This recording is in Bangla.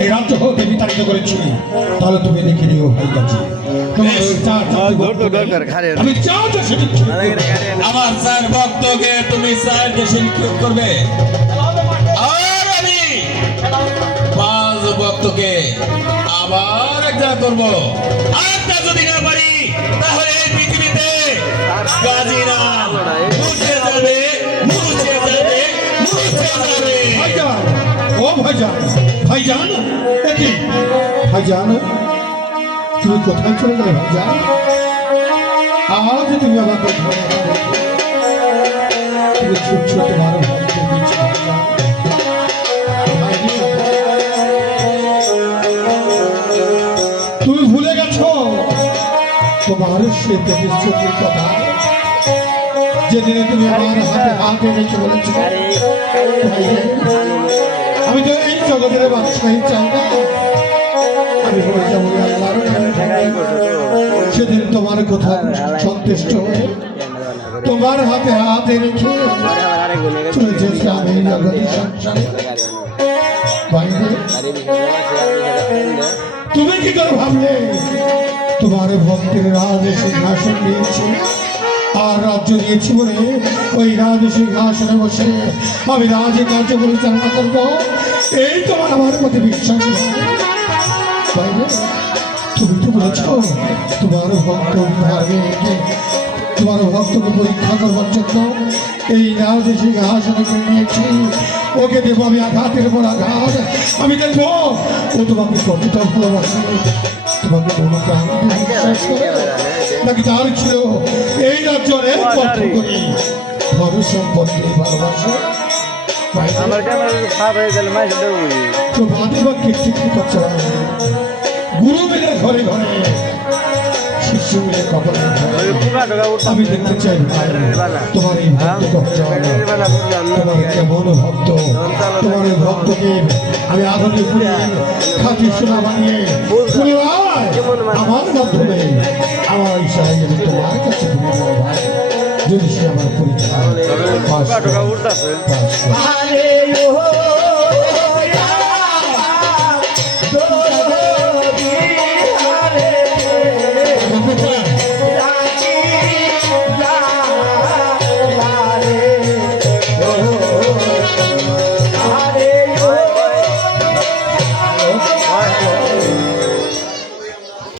এই রাজ্য হতে বিতাড়িত করেছি, তাহলে তুমি দেখে নিও ভাই কাছে আমি চার দেশে নিক্ষেপ করব। আমার চার ভক্তকে তুমি চার দেশে নিক্ষেপ করবে, আর আমি 5 ভক্তকে আবার একটা করবো। আরেকটা যদি না পারি তাহলে এই পৃথিবীতে গাজীরা মুছে যাবে, মুছে যাবে, মুছে যাবে। ভাইজান, ও ভাইজান, ভাইজান, দেখি ভাইজান, তুমি কোথায় চলে গেলে ভাইজান? আজ তুমি আমাকে তুমি ছুটছো তোমার ভাইকে দিচ্ছ তুমি ভুলে গেছো তোমার সে প্রতিশ্রুতির কথা, যেদিনে তুমি আমার হাতে হাতে রেখে বলেছো আমি তো এই জগতের বাদশাহী চাই না, আমি হয়ে যাবো আল্লাহর সেদিন তোমার কথা সন্তুষ্ট হয়ে তোমার হাতে হাতে রেখে চলে যেতে আমি জগতের সংসারে। তুমি কি করে ভাবলে তোমার ভক্তের রাজ সিংহাসন দিয়েছি আর রাজ্য দিয়েছি বলে ওই রাজ সিংহাসনে বসে আমি রাজ কার্য পরিচালনা করবো, এই তোমার আমার প্রতি বিশ্বাস বাইরে? তুমি তো বলেছ তোমার ভক্ত তোমার ভক্তকে পরীক্ষা করবার জন্য এই রাজ সিংহাসনে নিয়েছি, ওকে দেবো আমি আঘাতের পর আঘাত, আমি দেখবো ও তোমাকে কতটা ভালোবাসে, তোমাকে কোনো প্রাণ বিশ্বাস করে নাকি তার ছিল এই রাজ্যের কষ্ট করি ধর সম্পত্তি ভালোবাসা গুরু মিলে ঘরে ঘরে শিশু মিলে কপালে আমি দেখতে চাই তোমার এই ভক্ত তোমার কেমন ভক্ত, তোমার এই ভক্তকে আমি আধুনিক খাঁটি সোনা বানিয়ে আমার মাধ্যমে আমার ইচ্ছায় তোমার কাছে যদি সে আমার পরীক্ষা